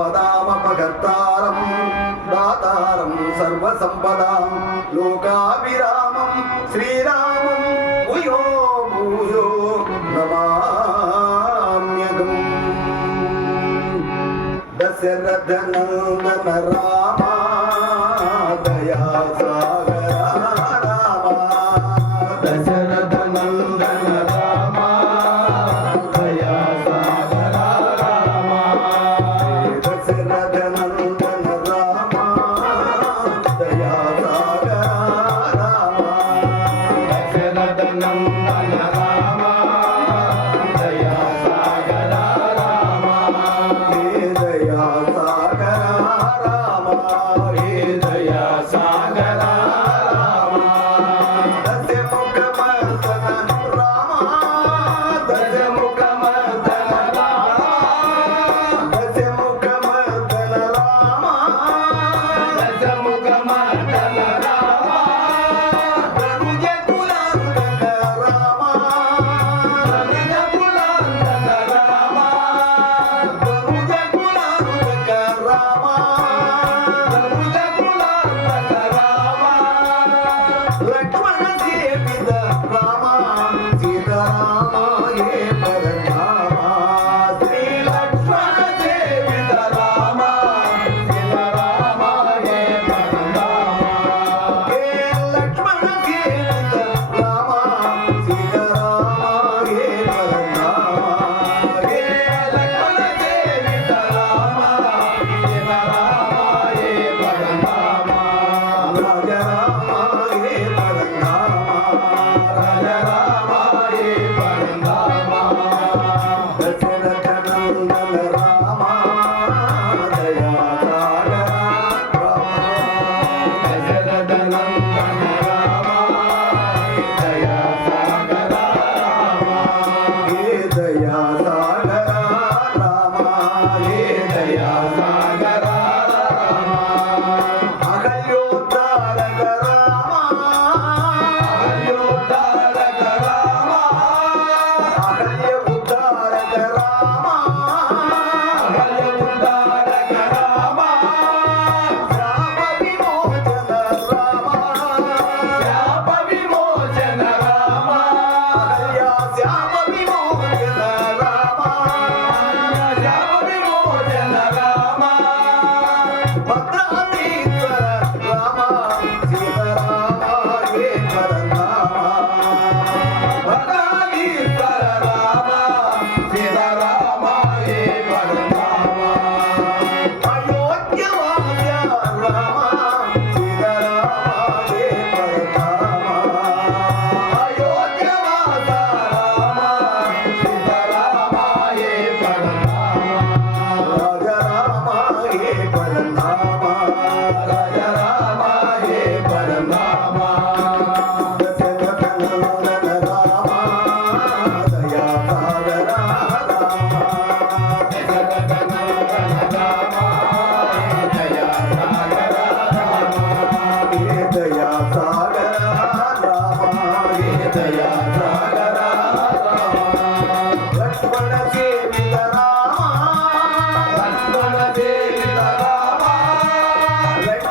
ఆపదామపగర్తారం దాతారం సర్వసంపదాం లోకాభిరామం శ్రీరామం భూయో భూయో నమామ్యగం దశరథనందన రామా దయాసా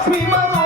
We mother.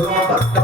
ఉదయం అంతా